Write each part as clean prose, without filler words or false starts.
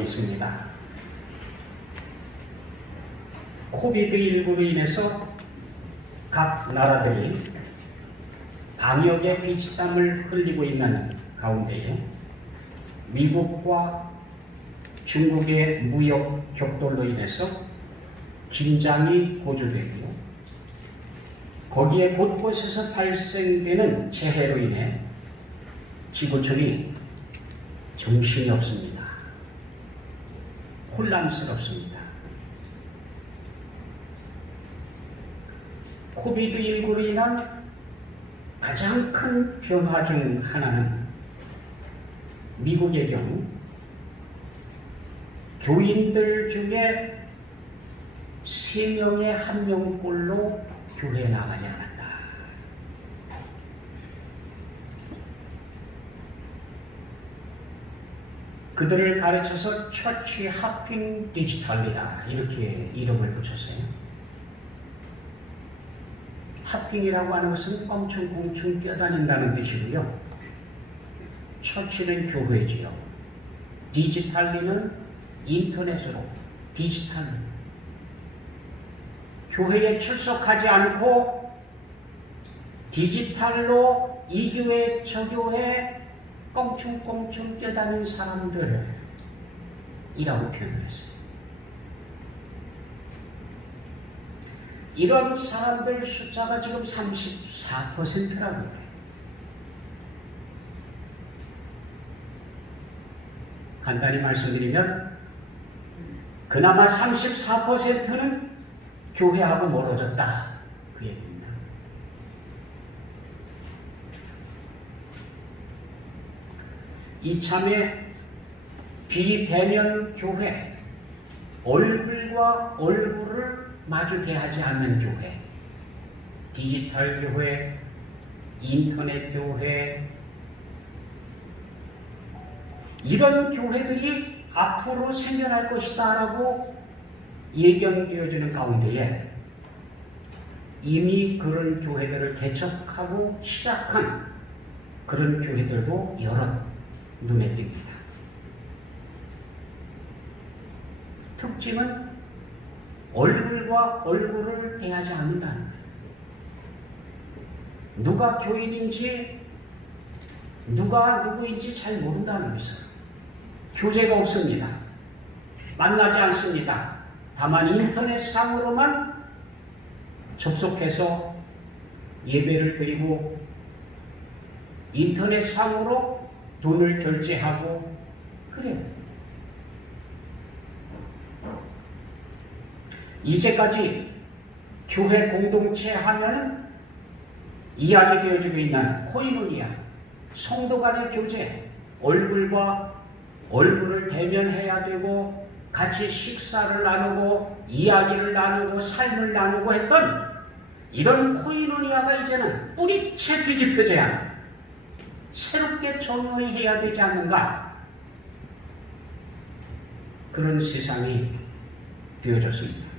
있습니다. 코비드19로 인해서 각 나라들이 방역에 피땀을 흘리고 있는 가운데에 미국과 중국의 무역 격돌로 인해서 긴장이 고조되고 거기에 곳곳에서 발생되는 재해로 인해 지구촌이 정신이 없습니다. 혼란스럽습니다. 코비드19로 인한 가장 큰 변화 중 하나는 미국의 경우 교인들 중에 3명에 1명꼴로 교회에 나가지 않았다. 그들을 가르쳐서 처치 하핑 디지털이다 이렇게 이름을 붙였어요. 하핑이라고 하는 것은 껑충껑충 뛰어다닌다는 뜻이고요. 처치는 교회지요. 디지털리는 인터넷으로 디지털리. 교회에 출석하지 않고 디지털로 이 교회 저 교회 껑충껑충 뛰어다니는 사람들이라고 표현을 했어요. 이런 사람들 숫자가 지금 34%라고 해요. 간단히 말씀드리면 그나마 34%는 교회하고 멀어졌다 그 얘기입니다. 이참에 비대면 교회, 얼굴과 얼굴을 마주 대하지 않는 교회, 디지털 교회, 인터넷 교회, 이런 교회들이 앞으로 생겨날 것이다 라고 예견되어지는 가운데에 이미 그런 교회들을 개척하고 시작한 그런 교회들도 여러 눈에 띕니다. 특징은 얼굴과 얼굴을 대하지 않는다는 거예요. 누가 교인인지 누가 누구인지 잘 모른다는 것은 교제가 없습니다. 만나지 않습니다. 다만 인터넷상으로만 접속해서 예배를 드리고 인터넷상으로 돈을 결제하고 그래요. 이제까지 교회 공동체 하면은 이야기되어지고 있는 코이노니아, 성도 간의 교제, 얼굴과 얼굴을 대면해야 되고 같이 식사를 나누고 이야기를 나누고 삶을 나누고 했던 이런 코이노니아가 이제는 뿌리채 뒤집혀져야 새롭게 정의해야 되지 않는가, 그런 세상이 되어졌습니다.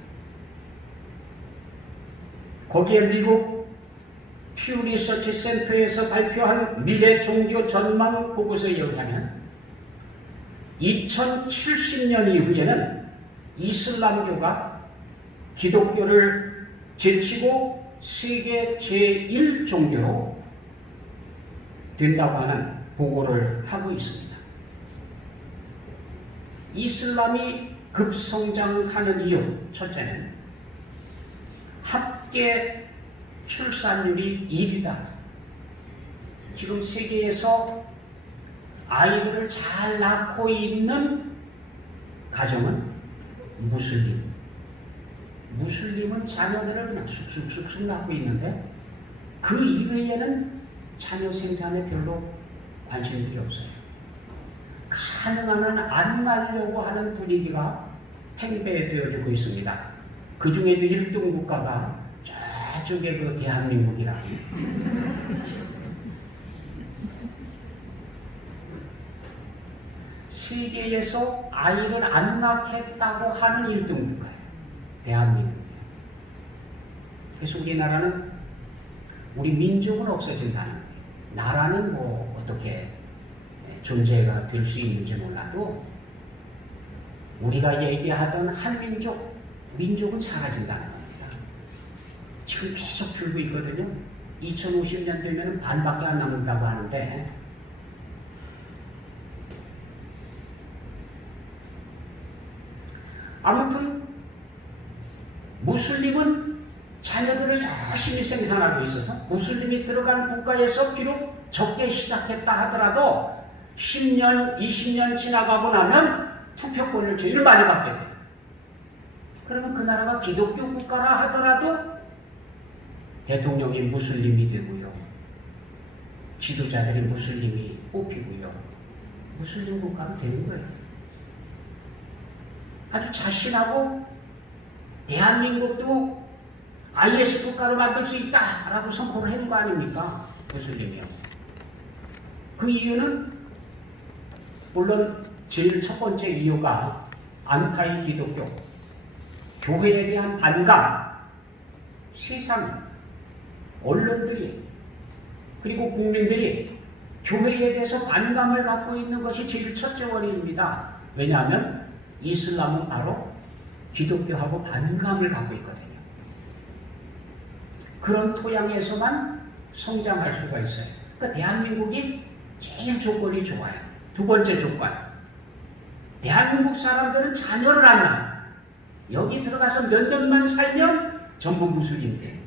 거기에 미국 퓨 리서치 센터에서 발표한 미래 종교 전망 보고서에 의하면 2070년 이후에는 이슬람교가 기독교를 제치고 세계 제1종교로 된다고 하는 보고를 하고 있습니다. 이슬람이 급성장하는 이유, 첫째는 합계 출산율이 1위다. 지금 세계에서 아이들을 잘 낳고 있는 가정은 무슬림은 자녀들을 그냥 쑥쑥쑥쑥 낳고 있는데 그 이외에는 자녀 생산에 별로 관심들이 없어요. 가능한 한 안 낳으려고 하는 분위기가 팽배되어지고 있습니다. 그 중에도 1등 국가가 저쪽에 그 대한민국이라. 세계에서 아이를 안 낳겠다고 하는 1등 국가예요. 대한민국이에요. 그래서 우리나라는 우리 민족은 없어진다는 거예요. 나라는 뭐 어떻게 존재가 될 수 있는지 몰라도 우리가 얘기하던 한민족, 민족은 사라진다는 겁니다. 지금 계속 줄고 있거든요. 2050년 되면 반밖에 안 남는다고 하는데, 아무튼 무슬림은 자녀들을 열심히 생산하고 있어서 무슬림이 들어간 국가에서 비록 적게 시작했다 하더라도 10년, 20년 지나가고 나면 투표권을 제일 많이 갖게 돼요. 그러면 그 나라가 기독교 국가라 하더라도 대통령이 무슬림이 되고요. 지도자들이 무슬림이 뽑히고요. 무슬림 국가가 되는 거예요. 아주 자신하고 대한민국도 IS 국가로 만들 수 있다라고 선포를 한 거 아닙니까? 무슬림이요. 그 이유는 물론 제일 첫 번째 이유가 안타의 기독교, 교회에 대한 반감, 세상에 언론들이 그리고 국민들이 교회에 대해서 반감을 갖고 있는 것이 제일 첫째 원인입니다. 왜냐하면 이슬람은 바로 기독교하고 반감을 갖고 있거든요. 그런 토양에서만 성장할 수가 있어요. 그러니까 대한민국이 제일 조건이 좋아요. 두 번째 조건, 대한민국 사람들은 자녀를 안 낳아요. 여기 들어가서 몇 년만 살면 전부 무슬림 돼요.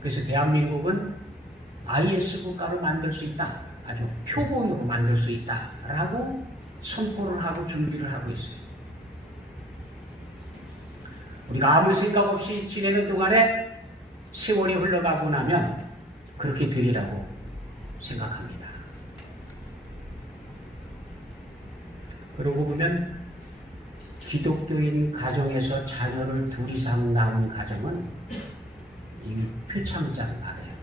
그래서 대한민국은 IS 국가로 만들 수 있다, 아주 표본으로 만들 수 있다라고 선포를 하고 준비를 하고 있어요. 우리가 아무 생각 없이 지내는 동안에 세월이 흘러가고 나면 그렇게 되리라고 생각합니다. 그러고 보면 기독교인 가정에서 자녀를 둘 이상 낳은 가정은 이 표창장 받아야 돼요.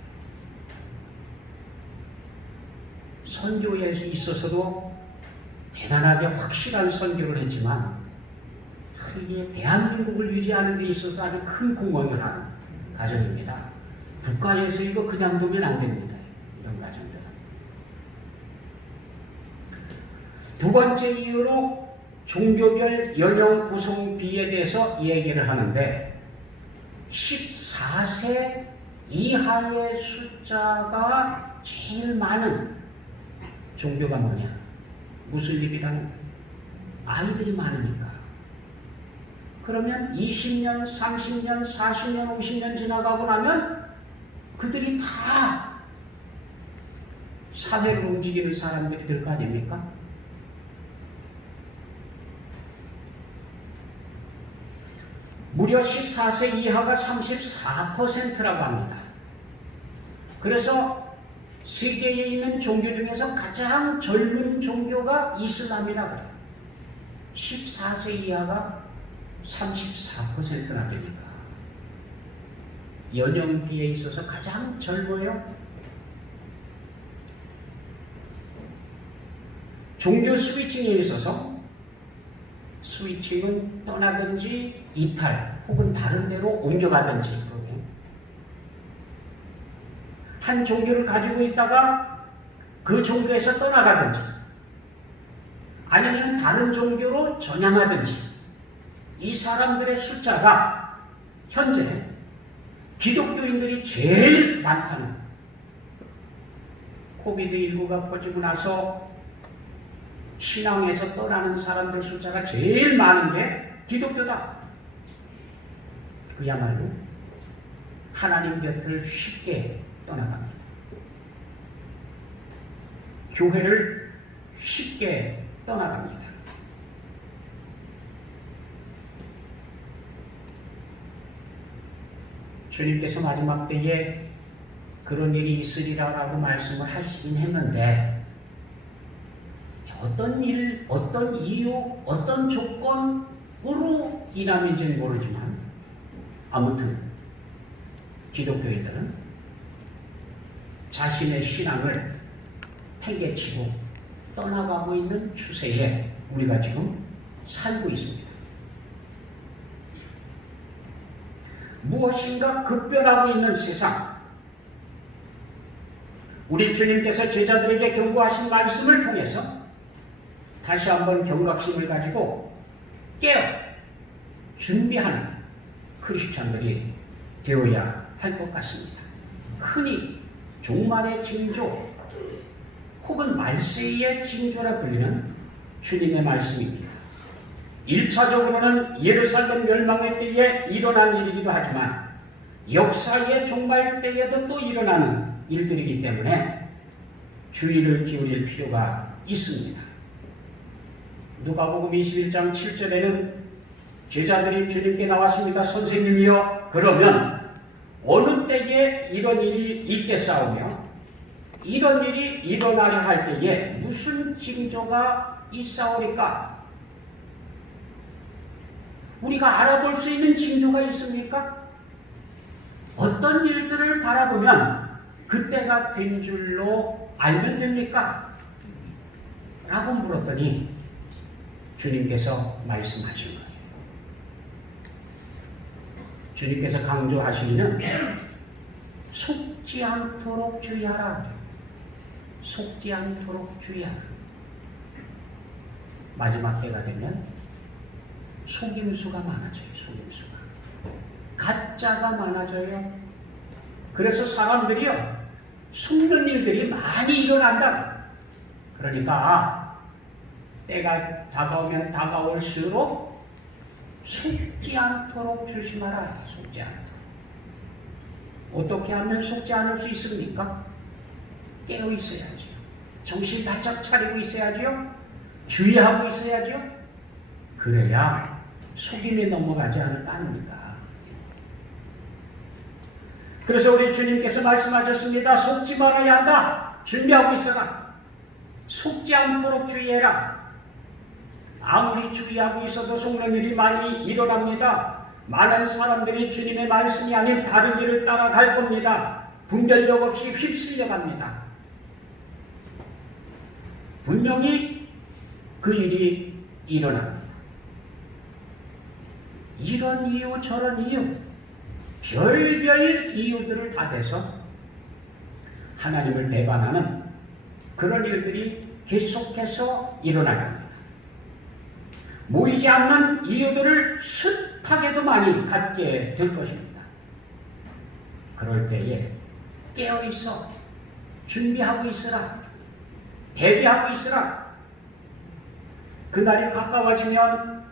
선교에 있어서도 대단하게 확실한 선교를 했지만 이게 대한민국을 유지하는 데 있어서 아주 큰 공헌을 하는 가정입니다. 국가에서 이거 그냥 두면 안 됩니다. 이런 가정들은. 두 번째 이유로 종교별 연령 구성비에 대해서 얘기를 하는데 14세 이하의 숫자가 제일 많은 종교가 뭐냐? 무슬림이라는 거예요. 아이들이 많으니까. 그러면 20년, 30년, 40년, 50년 지나가고 나면 그들이 다 사회를 움직이는 사람들이 될 거 아닙니까? 무려 14세 이하가 34%라고 합니다. 그래서 세계에 있는 종교 중에서 가장 젊은 종교가 이슬람이라고 해요. 14세 이하가 34%나 됩니다. 연령비에 있어서 가장 젊어요. 종교 스위칭에 있어서 스위칭은 떠나든지 이탈 혹은 다른 데로 옮겨가든지 한 종교를 가지고 있다가 그 종교에서 떠나가든지 아니면 다른 종교로 전향하든지 이 사람들의 숫자가 현재 기독교인들이 제일 많다는 거예요. 코비드19가 퍼지고 나서 신앙에서 떠나는 사람들 숫자가 제일 많은 게 기독교다. 그야말로 하나님 곁을 쉽게 떠나갑니다. 교회를 쉽게 떠나갑니다. 주님께서 마지막 때에 그런 일이 있으리라고 말씀을 하시긴 했는데 어떤 일, 어떤 이유, 어떤 조건으로 인함인지는 모르지만 아무튼 기독교인들은 자신의 신앙을 팽개치고 떠나가고 있는 추세에 우리가 지금 살고 있습니다. 무엇인가 급변하고 있는 세상, 우리 주님께서 제자들에게 경고하신 말씀을 통해서 다시 한번 경각심을 가지고 깨어 준비하는 크리스찬들이 되어야 할 것 같습니다. 흔히 종말의 징조 혹은 말세의 징조라 불리는 주님의 말씀입니다. 1차적으로는 예루살렘 멸망의 때에 일어난 일이기도 하지만 역사의 종말 때에도 또 일어나는 일들이기 때문에 주의를 기울일 필요가 있습니다. 누가복음 21장 7절에는 제자들이 주님께 나왔습니다. 선생님이여, 그러면 어느 때에 이런 일이 있겠사오며 이런 일이 일어나려 할 때에 무슨 징조가 있사오리까? 우리가 알아볼 수 있는 징조가 있습니까? 어떤 일들을 바라보면 그때가 된 줄로 알면 됩니까? 라고 물었더니 주님께서 말씀하신 거예요. 주님께서 강조하시기는 속지 않도록 주의하라. 속지 않도록 주의하라. 마지막 때가 되면 속임수가 많아져요. 속임수가. 가짜가 많아져요. 그래서 사람들이요, 숨는 일들이 많이 일어난다. 그러니까 때가 다가오면 다가올수록 속지 않도록 조심하라. 속지 않도록. 어떻게 하면 속지 않을 수 있습니까? 깨어 있어야죠. 정신 바짝 차리고 있어야죠. 주의하고 있어야죠. 그래야 속임에 넘어가지 않을까 합니까? 그래서 우리 주님께서 말씀하셨습니다. 속지 말아야 한다. 준비하고 있어라. 속지 않도록 주의해라. 아무리 주의하고 있어도 속는 일이 많이 일어납니다. 많은 사람들이 주님의 말씀이 아닌 다른 길을 따라갈 겁니다. 분별력 없이 휩쓸려 갑니다. 분명히 그 일이 일어납니다. 이런 이유 저런 이유 별별 이유들을 다 대서 하나님을 배반하는 그런 일들이 계속해서 일어날 겁니다. 모이지 않는 이유들을 숱하게도 많이 갖게 될 것입니다. 그럴 때에 깨어있어 준비하고 있으라. 대비하고 있으라. 그날이 가까워지면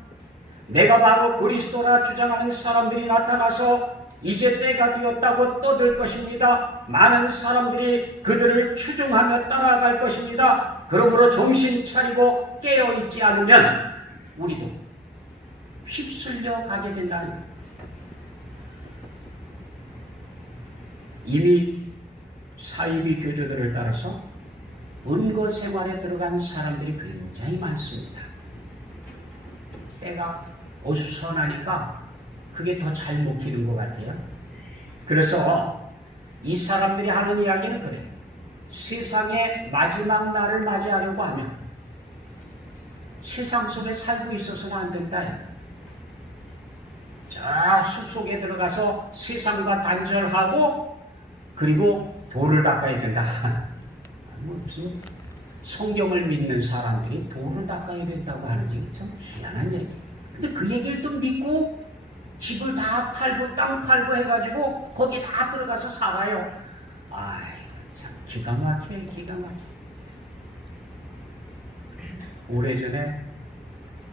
내가 바로 그리스도라 주장하는 사람들이 나타나서 이제 때가 되었다고 떠들 것입니다. 많은 사람들이 그들을 추종하며 따라갈 것입니다. 그러므로 정신 차리고 깨어있지 않으면 우리도 휩쓸려 가게 된다는 거예요. 이미 사이비 교주들을 따라서 은거 생활에 들어간 사람들이 굉장히 많습니다. 때가 어수선하니까 그게 더 잘 먹히는 것 같아요. 그래서 이 사람들이 하는 이야기는 그래요. 세상의 마지막 날을 맞이하려고 하면 세상 속에 살고 있어서는 안 된다. 저 숲속에 들어가서 세상과 단절하고 그리고 돌을 닦아야 된다. 무슨 성경을 믿는 사람들이 돌을 닦아야 된다고 하는지 참 희한한 얘기. 근데 그 얘기를 또 믿고 집을 다 팔고 땅 팔고 해가지고 거기에 다 들어가서 살아요. 아이 참 기가 막혀요. 기가 막혀. 오래전에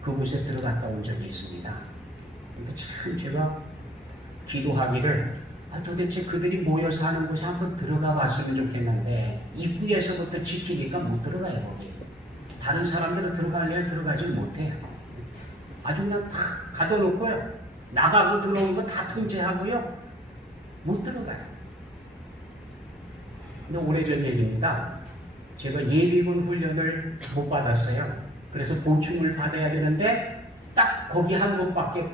그곳에 들어갔다 온 적이 있습니다. 근데 참 제가 기도하기를 도대체 그들이 모여서 하는 곳에 한번 들어가 봤으면 좋겠는데 입구에서부터 지키니까 못 들어가요. 거기 다른 사람들은 들어가려면 들어가지 못해요. 아주 그냥 다 가둬놓고요. 나가고 들어오는 거 다 통제하고요. 못 들어가요. 근데 오래전 얘기입니다. 제가 예비군 훈련을 못 받았어요. 그래서 보충을 받아야 되는데 딱 거기 한 곳밖에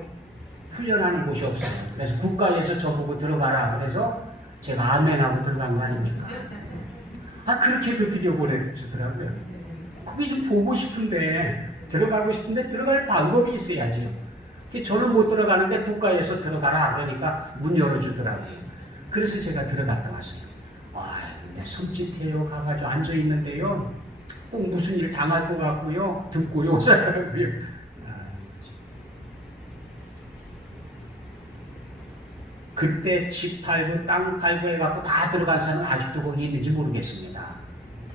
훈련하는 곳이 없어요. 그래서 국가에서 저보고 들어가라. 그래서 제가 아멘하고 들어간 거 아닙니까? 그렇게도 들여보내주더라고요. 거기 좀 보고 싶은데 들어가고 싶은데 들어갈 방법이 있어야지. 저는 못 들어가는데 국가에서 들어가라. 그러니까 문 열어주더라고요. 그래서 제가 들어갔다 왔어요. 근데 섬찟해요. 가가지고 앉아있는데요. 꼭 무슨 일 당할 것 같고요. 듣고요. 생각하고요. 그때 집 팔고 땅 팔고 해갖고 다 들어간 사람은 아직도 거기 있는지 모르겠습니다.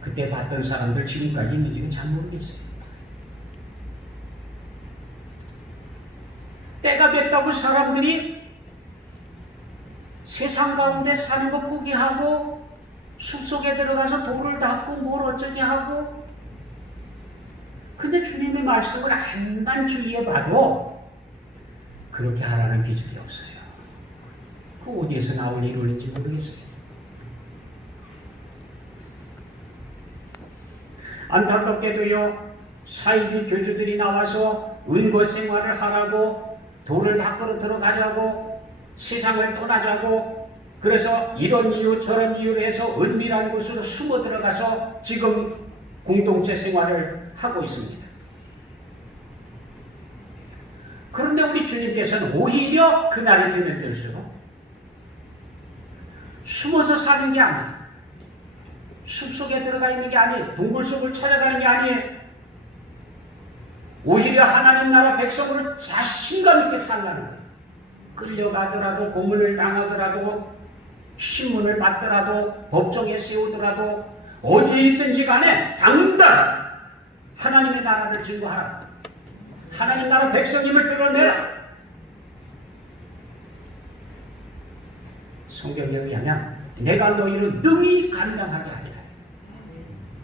그때 봤던 사람들 지금까지 있는지는 잘 모르겠어요. 때가 됐다고 사람들이 세상 가운데 사는 거 포기하고 숲속에 들어가서 돌을 닦고 뭘 어쩌게 하고, 근데 주님의 말씀을 한만 주의해 봐도 그렇게 하라는 기준이 없어요. 그 어디에서 나온 이론인지 모르겠어요. 안타깝게도요, 사이비 교주들이 나와서 은거 생활을 하라고, 돌을 닦으러 들어가자고, 세상을 떠나자고, 그래서 이런 이유 저런 이유로 해서 은밀한 곳으로 숨어 들어가서 지금 공동체 생활을 하고 있습니다. 그런데 우리 주님께서는 오히려 그날이 되면 될수록 숨어서 사는 게 아니에요. 숲속에 들어가 있는 게 아니에요. 동굴 속을 찾아가는 게 아니에요. 오히려 하나님 나라 백성으로 자신감 있게 살라는 거예요. 끌려가더라도, 고문을 당하더라도, 신문을 받더라도, 법정에 세우더라도, 어디에 있든지 간에 당당하게 하나님의 나라를 증거하라. 하나님 나라 백성임을 드러내라. 성경에 의하면 내가 너희를 능히 감당하게 하리라.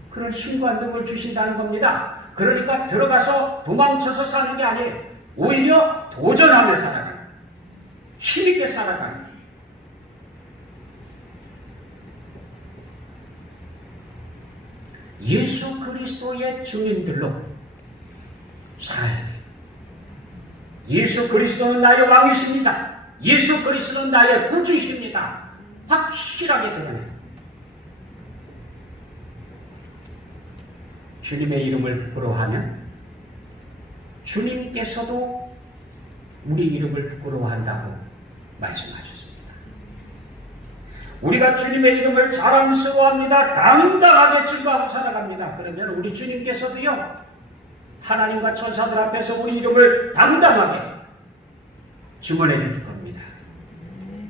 그런 신관 등을 주신다는 겁니다. 그러니까 들어가서 도망쳐서 사는 게 아니에요. 오히려 도전하며 살아가는, 힘있게 살아가는. 예수 그리스도의 증인들로 살아야 돼요. 예수 그리스도는 나의 왕이십니다. 예수 그리스도는 나의 구주이십니다. 확실하게 드러내요. 주님의 이름을 부끄러워하면 주님께서도 우리 이름을 부끄러워한다고 말씀하셨습니다. 우리가 주님의 이름을 자랑스러워합니다. 당당하게 증거하고 살아갑니다. 그러면 우리 주님께서도요, 하나님과 천사들 앞에서 우리 이름을 당당하게 증언해 주실 겁니다.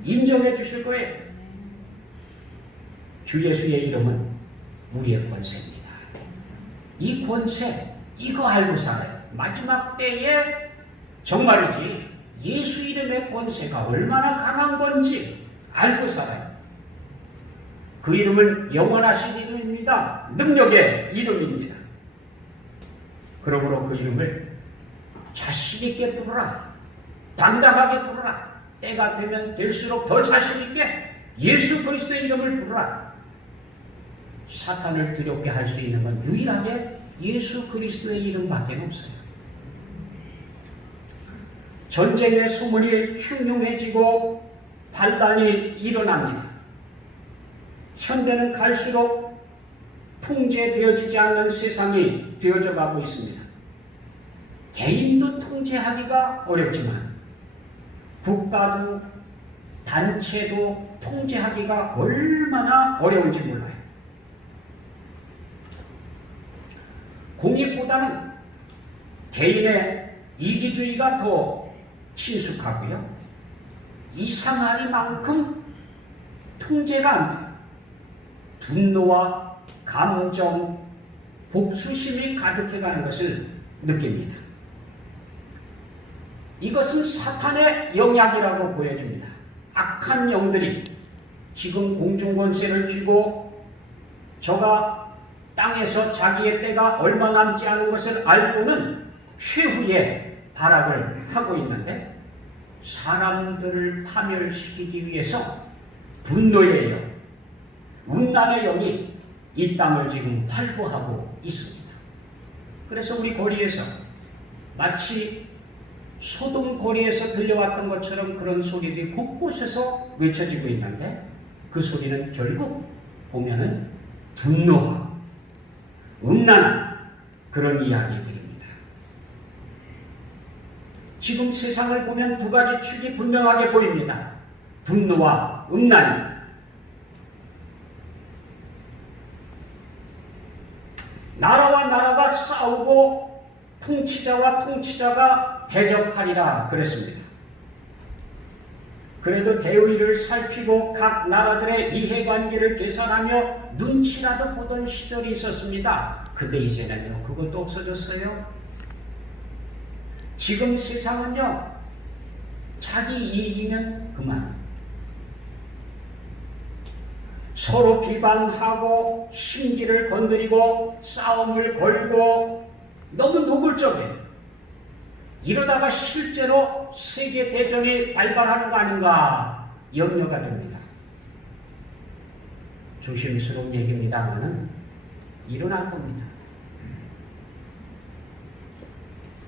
인정해 주실 거예요. 주 예수의 이름은 우리의 권세입니다. 이 권세, 이거 알고 살아요. 마지막 때에 정말이지 예수 이름의 권세가 얼마나 강한 건지 알고 살아요. 그 이름은 영원하신 이름입니다. 능력의 이름입니다. 그러므로 그 이름을 자신 있게 부르라. 당당하게 부르라. 때가 되면 될수록 더 자신 있게 예수 그리스도의 이름을 부르라. 사탄을 두렵게 할 수 있는 건 유일하게 예수 그리스도의 이름밖에 없어요. 전쟁의 소문이 흉흉해지고 반란이 일어납니다. 현대는 갈수록 통제되어지지 않는 세상이 되어져 가고 있습니다. 개인도 통제하기가 어렵지만 국가도 단체도 통제하기가 얼마나 어려운지 몰라요. 공익보다는 개인의 이기주의가 더 친숙하고요. 이상하리만큼 통제가 안 돼요. 분노와 감정, 복수심이 가득해가는 것을 느낍니다. 이것은 사탄의 영향이라고 보여집니다. 악한 영들이 지금 공중권세를 쥐고 저가 땅에서 자기의 때가 얼마 남지 않은 것을 알고는 최후의 발악을 하고 있는데, 사람들을 파멸시키기 위해서 분노의 영, 음란의 영이 이 땅을 지금 활보하고 있습니다. 그래서 우리 거리에서 마치 소돔 거리에서 들려왔던 것처럼 그런 소리들이 곳곳에서 외쳐지고 있는데, 그 소리는 결국 보면은 분노하고 음란한 그런 이야기들입니다. 지금 세상을 보면 두 가지 축이 분명하게 보입니다. 분노와 음란입니다. 나라와 싸우고 통치자와 통치자가 대적하리라 그랬습니다. 그래도 대의를 살피고 각 나라들의 이해관계를 계산하며 눈치라도 보던 시절이 있었습니다. 근데 이제는요, 그것도 없어졌어요. 지금 세상은요, 자기 이익이면 그만. 서로 비방하고 심기를 건드리고 싸움을 걸고 너무 노골적이에요. 이러다가 실제로 세계대전이 발발하는 거 아닌가 염려가 됩니다. 조심스러운 얘기입니다만은 일어날 겁니다.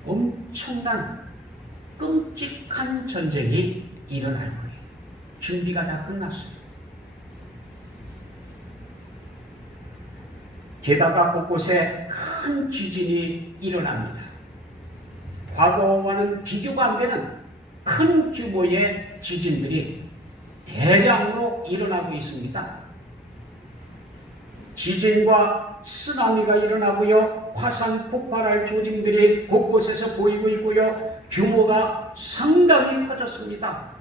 엄청난 끔찍한 전쟁이 일어날 거예요. 준비가 다 끝났어요. 게다가 곳곳에 큰 지진이 일어납니다. 과거와는 비교가 안 되는 큰 규모의 지진들이 대량으로 일어나고 있습니다. 지진과 쓰나미가 일어나고요, 화산 폭발할 조짐들이 곳곳에서 보이고 있고요, 규모가 상당히 커졌습니다.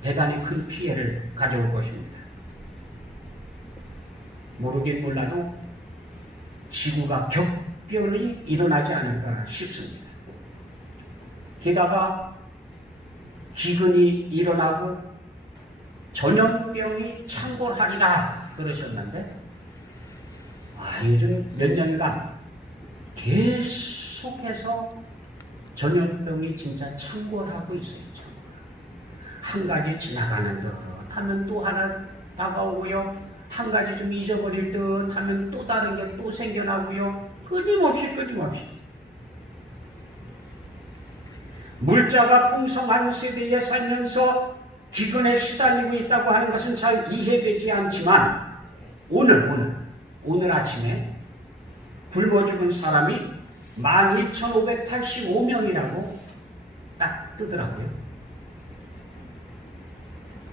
대단히 큰 피해를 가져올 것입니다. 모르긴 몰라도 지구가 격변이 일어나지 않을까 싶습니다. 게다가 기근이 일어나고 전염병이 창궐하리라 그러셨는데, 요즘 몇 년간 계속해서 전염병이 진짜 창궐하고 있어요. 한 가지 지나가는 듯 하면 또 하나 다가오고요, 한 가지 좀 잊어버릴 듯 하면 또 다른 게 또 생겨나고요, 끊임없이 물자가 풍성한 세대에 살면서 기근에 시달리고 있다고 하는 것은 잘 이해되지 않지만, 오늘 아침에 굶어 죽은 사람이 12,585명이라고 딱 뜨더라고요.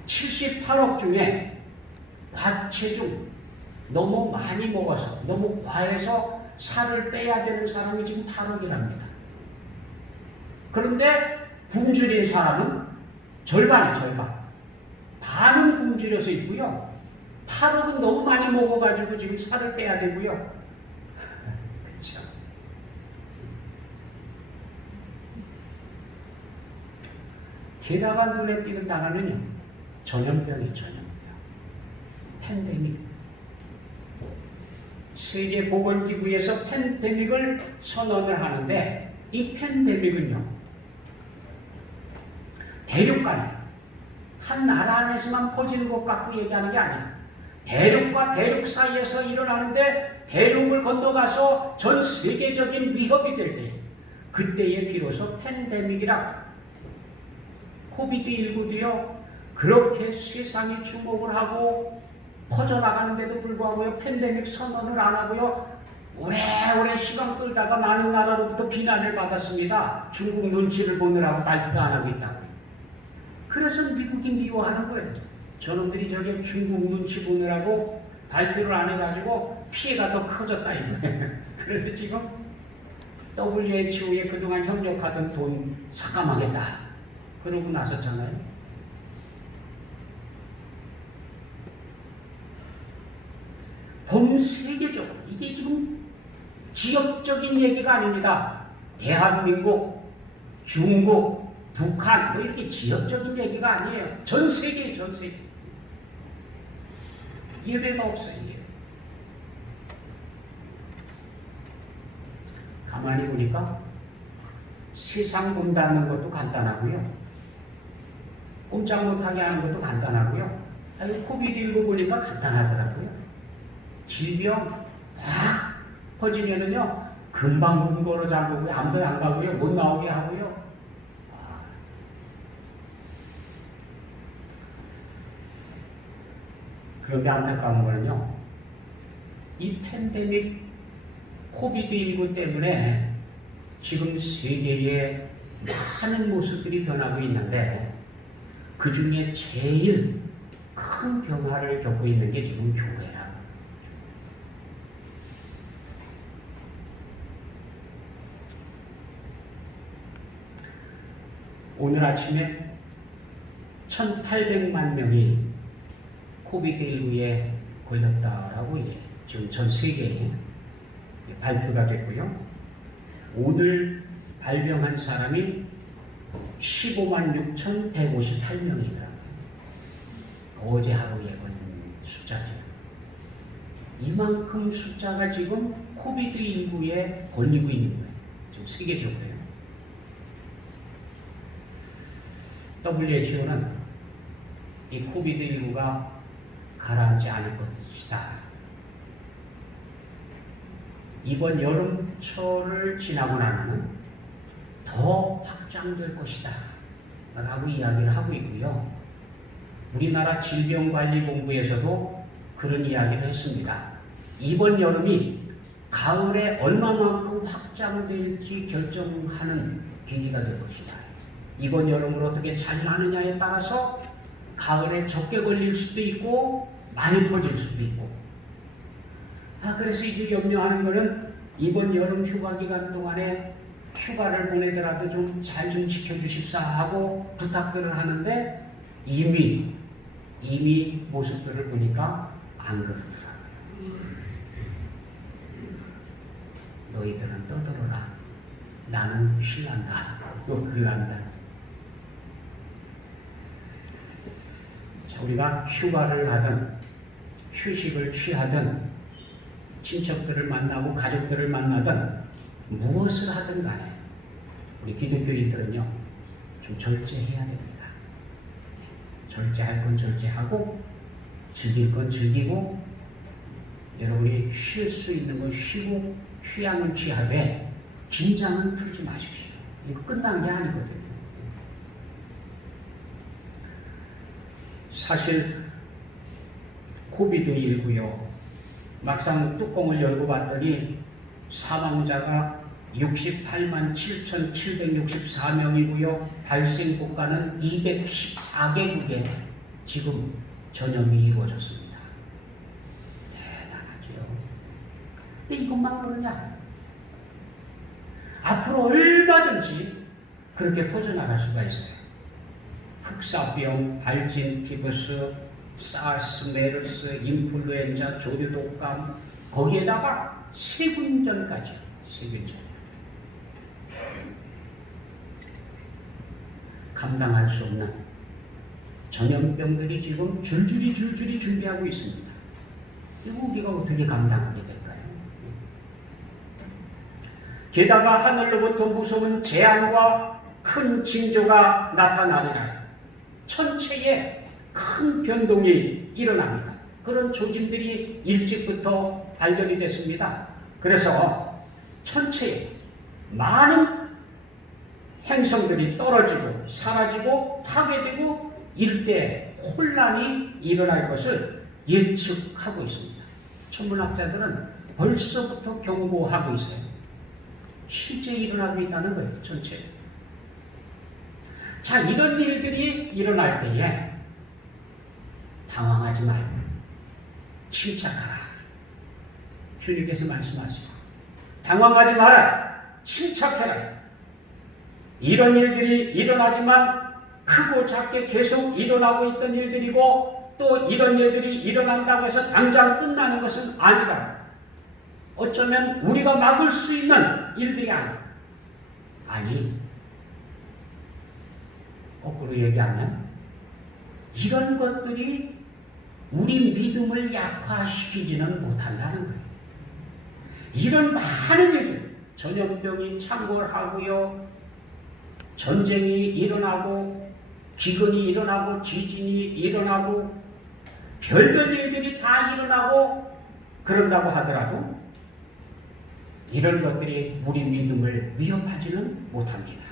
78억 중에 과체중, 너무 많이 먹어서, 너무 과해서 살을 빼야 되는 사람이 지금 8억이랍니다. 그런데 굶주린 사람은 절반. 반은 굶주려서 있고요, 8억은 너무 많이 먹어가지고 지금 살을 빼야 되고요. 그렇죠. 게다가 눈에 띄는 단어는요, 전염병이에요. 팬데믹. 세계보건기구에서 팬데믹을 선언을 하는데, 이 팬데믹은요, 대륙 간에 한 나라 안에서만 퍼지는 것 갖고 얘기하는 게 아니에요. 대륙과 대륙 사이에서 일어나는데, 대륙을 건너가서 전 세계적인 위협이 될 때, 그때에 비로소 팬데믹이라고. 코비드19도요, 그렇게 세상이 주목을 하고 퍼져나가는데도 불구하고요, 팬데믹 선언을 안 하고요, 오래오래 시간 끌다가 많은 나라로부터 비난을 받았습니다. 중국 눈치를 보느라고 발표를 안 하고 있다고요. 그래서 미국이 미워하는 거예요. 저놈들이 저기 중국 눈치 보느라고 발표를 안 해가지고 피해가 더 커졌다 이거예요. 그래서 지금 WHO에 그동안 협력하던 돈 삭감하겠다 그러고 나섰잖아요. 본 세계적으로, 이게 지금 지역적인 얘기가 아닙니다. 대한민국, 중국, 북한, 뭐 이렇게 지역적인 얘기가 아니에요. 전 세계. 예외가 없어요. 가만히 보니까 세상 문 닫는 것도 간단하고요, 꼼짝 못하게 하는 것도 간단하고요, 코비드19 보니까 간단하더라고요. 질병 확 퍼지면은요, 금방 문 걸어 잠그고요, 아무도 안 가고요, 못 나오게 하고요. 그런데 안타까운 거는요, 이 팬데믹 코비드19 때문에 지금 세계에 많은 모습들이 변하고 있는데, 그 중에 제일 큰 변화를 겪고 있는 게 지금 교회라고. 오늘 아침에 1,800만 명이 코비드19에 걸렸다라고 이제 지금 전 세계에 발표가 됐고요. 오늘 발병한 사람이 15만 6,158명이더라고요. 어제 하루에 걸린 숫자죠. 이만큼 숫자가 지금 코비드19에 걸리고 있는 거예요. 지금 세계적으로요. WHO는 이 코비드19가 가라앉지 않을 것이다. 이번 여름철을 지나고 나면 더 확장될 것이다 라고 이야기를 하고 있고요. 우리나라 질병관리본부에서도 그런 이야기를 했습니다. 이번 여름이 가을에 얼마만큼 확장될지 결정하는 계기가 될 것이다. 이번 여름을 어떻게 잘 나느냐에 따라서 가을에 적게 걸릴 수도 있고 많이 퍼질 수도 있고. 그래서 이제 염려하는 거는 이번 여름 휴가 기간 동안에 휴가를 보내더라도 좀 잘 좀 지켜주십사 하고 부탁들을 하는데 이미 모습들을 보니까 안 그렇더라고요. 너희들은 떠들어라. 나는 쉴란다. 또 흘란다. 자, 우리가 휴가를 하든 휴식을 취하든 친척들을 만나고 가족들을 만나든 무엇을 하든 간에 우리 기독교인들은요 좀 절제해야 됩니다. 절제할 건 절제하고 즐길 건 즐기고 여러분이 쉴 수 있는 건 쉬고 휴양을 취하되 긴장은 풀지 마십시오. 이거 끝난 게 아니거든요. 사실 코비드19요 막상 뚜껑을 열고 봤더니 사망자가 68만 7,764명이고요. 발생 국가는 214개국에 지금 전염이 이루어졌습니다. 대단하죠. 근데 이것만 그러냐? 앞으로 얼마든지 그렇게 퍼져나갈 수가 있어요. 흑사병, 발진, 티브스, 사스, 메르스, 인플루엔자, 조류독감, 거기에다가 세균전까지. 세균전. 감당할 수 없는 전염병들이 지금 줄줄이 준비하고 있습니다. 이거 우리가 어떻게 감당하게 될까요? 게다가 하늘로부터 무서운 재앙과 큰 징조가 나타나리라. 천체에 큰 변동이 일어납니다. 그런 조짐들이 일찍부터 발견이 됐습니다. 그래서 천체에 많은 행성들이 떨어지고 사라지고 파괴되고 일대 혼란이 일어날 것을 예측하고 있습니다. 천문학자들은 벌써부터 경고하고 있어요. 실제 일어나고 있다는 거예요. 천체에. 자, 이런 일들이 일어날 때에 당황하지 말고 침착하라. 주님께서 말씀하시고 당황하지 마라. 침착해라. 이런 일들이 일어나지만 크고 작게 계속 일어나고 있던 일들이고 또 이런 일들이 일어난다고 해서 당장 끝나는 것은 아니다. 어쩌면 우리가 막을 수 있는 일들이 아니야. 아니, 거꾸로 얘기하면 이런 것들이 우리 믿음을 약화시키지는 못한다는 거예요. 이런 많은 일들, 전염병이 창궐하고요, 전쟁이 일어나고, 기근이 일어나고, 지진이 일어나고, 별별 일들이 다 일어나고 그런다고 하더라도 이런 것들이 우리 믿음을 위협하지는 못합니다.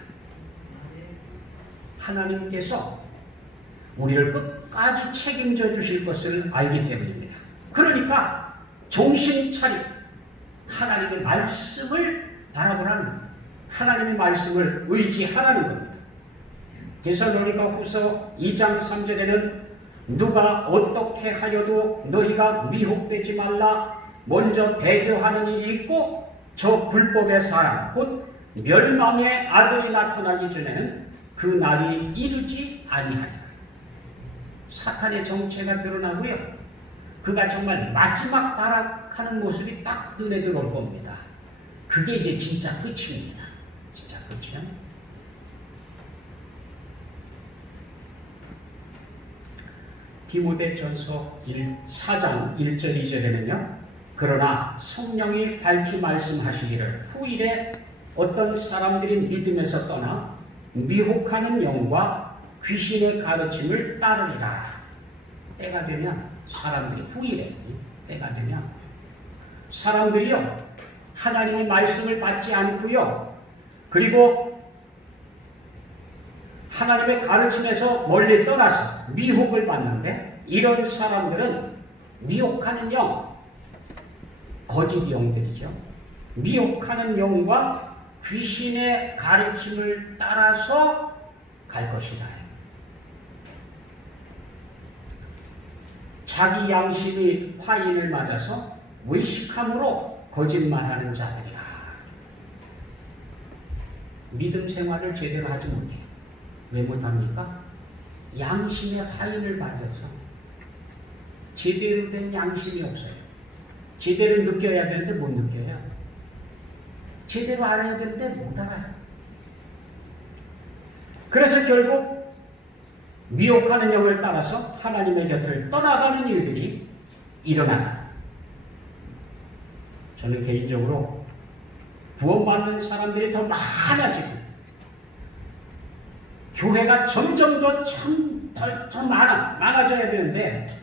하나님께서 우리를 끝까지 책임져 주실 것을 알기 때문입니다. 그러니까 정신 차리고 하나님의 말씀을 바라보라는, 하나님의 말씀을 의지하라는 겁니다. 데살로니가 후서 2장 3절에는 누가 어떻게 하여도 너희가 미혹되지 말라. 먼저 배교하는 일이 있고 저 불법의 사람 곧 멸망의 아들이 나타나기 전에는 그 날이 이르지 아니하리라. 사탄의 정체가 드러나고요. 그가 정말 마지막 발악하는 모습이 딱 눈에 들어올 겁니다. 그게 이제 진짜 끝입니다. 진짜 끝이요. 디모데전서 4장 1절 2절에는요. 그러나 성령이 밝히 말씀하시기를 후일에 어떤 사람들이 믿음에서 떠나 미혹하는 영과 귀신의 가르침을 따르리라. 때가 되면 사람들이 후일에 때가 되면 사람들이요 하나님의 말씀을 받지 않고요 그리고 하나님의 가르침에서 멀리 떠나서 미혹을 받는데 이런 사람들은 미혹하는 영, 거짓 영들이죠. 미혹하는 영과 귀신의 가르침을 따라서 갈 것이다. 자기 양심이 화인을 맞아서 외식함으로 거짓말하는 자들이라. 믿음 생활을 제대로 하지 못해요. 왜 못합니까? 양심의 화인을 맞아서 제대로 된 양심이 없어요. 제대로 느껴야 되는데 못 느껴요. 제대로 알아야 되는데 못 알아요. 그래서 결국 미혹하는 영을 따라서 하나님의 곁을 떠나가는 일들이 일어난다. 저는 개인적으로 구원받는 사람들이 더 많아지고 교회가 점점 더 많아져야 되는데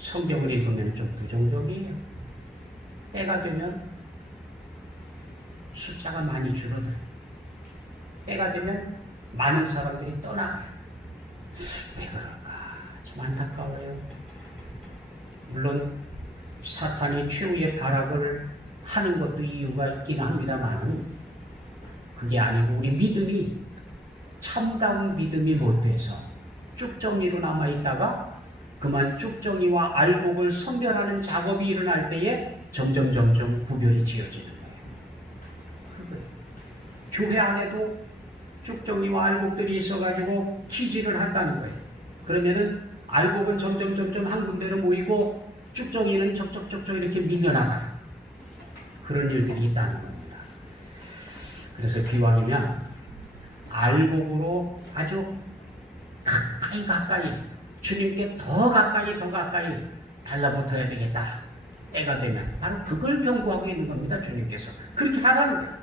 성경을 읽으면 좀 부정적이에요. 때가 되면 숫자가 많이 줄어들어요. 때가 되면 많은 사람들이 떠나가요. 왜 그럴까? 참 안타까워요. 물론 사탄이 최후의 발악을 하는 것도 이유가 있긴 합니다만 그게 아니고 우리 믿음이 참다운 믿음이 못 돼서 쭉정이로 남아있다가 그만 쭉정이와 알곡을 선별하는 작업이 일어날 때에 점점 구별이 지어지는 거예요. 교회 안에도 쭉정이와 알곡들이 있어가지고 기지를 한다는 거예요. 그러면은 알곡은 점점 한 군데로 모이고 쭉정이는 쩍쩍 이렇게 밀려나가요. 그런 일들이 있다는 겁니다. 그래서 기왕이면 알곡으로 아주 가까이 주님께 더 가까이 달라붙어야 되겠다. 때가 되면 바로 그걸 경고하고 있는 겁니다. 주님께서 그렇게 하라는 거예요.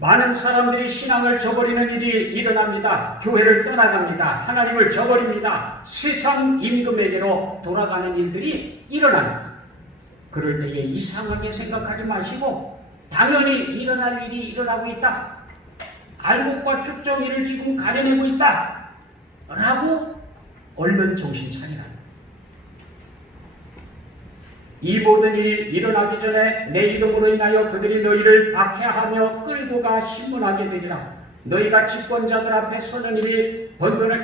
많은 사람들이 신앙을 저버리는 일이 일어납니다. 교회를 떠나갑니다. 하나님을 저버립니다. 세상 임금에게로 돌아가는 일들이 일어납니다. 그럴 때에 이상하게 생각하지 마시고 당연히 일어날 일이 일어나고 있다. 알곡과 쭉정이를 지금 가려내고 있다. 라고 얼른 정신 차리라. 이 모든 일이 일어나기 전에 내 이름으로 인하여 그들이 너희를 박해하며 끌고 가 신문하게 되리라. 너희가 집권자들 앞에 서는 일이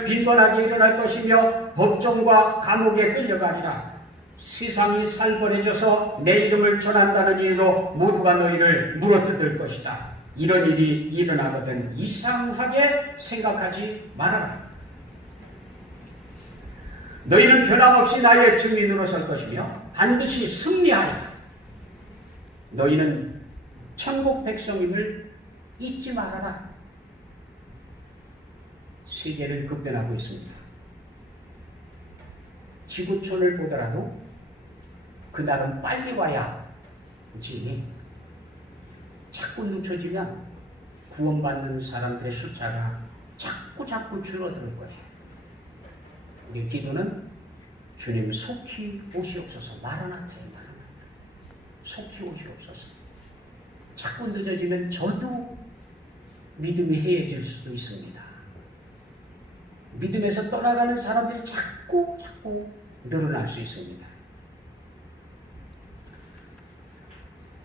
빈번하게 일어날 것이며 법정과 감옥에 끌려가리라. 세상이 살벌해져서 내 이름을 전한다는 이유로 모두가 너희를 물어뜯을 것이다. 이런 일이 일어나거든 이상하게 생각하지 말아라. 너희는 변함없이 나의 증인으로 설 것이며 반드시 승리하리라. 너희는 천국 백성임을 잊지 말아라. 세계는 급변하고 있습니다. 지구촌을 보더라도 그날은 빨리 와야 지 자꾸 늦춰지면 구원받는 사람들의 숫자가 자꾸 줄어들 거예요. 우리 기도는 주님 속히 오시옵소서. 마라나타에 마라나타. 속히 오시옵소서. 자꾸 늦어지면 저도 믿음이 해해질 수도 있습니다. 믿음에서 떠나가는 사람들이 자꾸 늘어날 수 있습니다.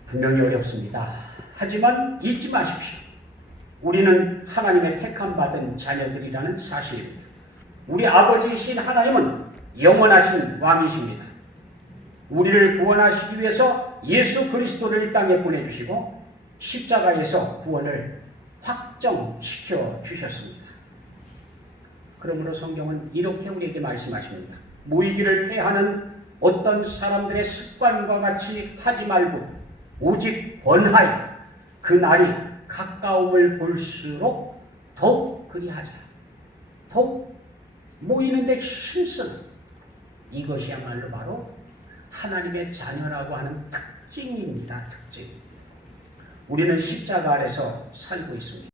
분명히 어렵습니다. 하지만 잊지 마십시오. 우리는 하나님의 택함받은 자녀들이라는 사실입니다. 우리 아버지이신 하나님은 영원하신 왕이십니다. 우리를 구원하시기 위해서 예수 그리스도를 이 땅에 보내주시고 십자가에서 구원을 확정시켜 주셨습니다. 그러므로 성경은 이렇게 우리에게 말씀하십니다. 모이기를 패하는 어떤 사람들의 습관과 같이 하지 말고 오직 권하여 그 날이 가까움을 볼수록 더욱 그리하자. 더욱 모이는데 힘쓰는 이것이야말로 바로 하나님의 자녀라고 하는 특징입니다. 특징. 우리는 십자가 아래서 살고 있습니다.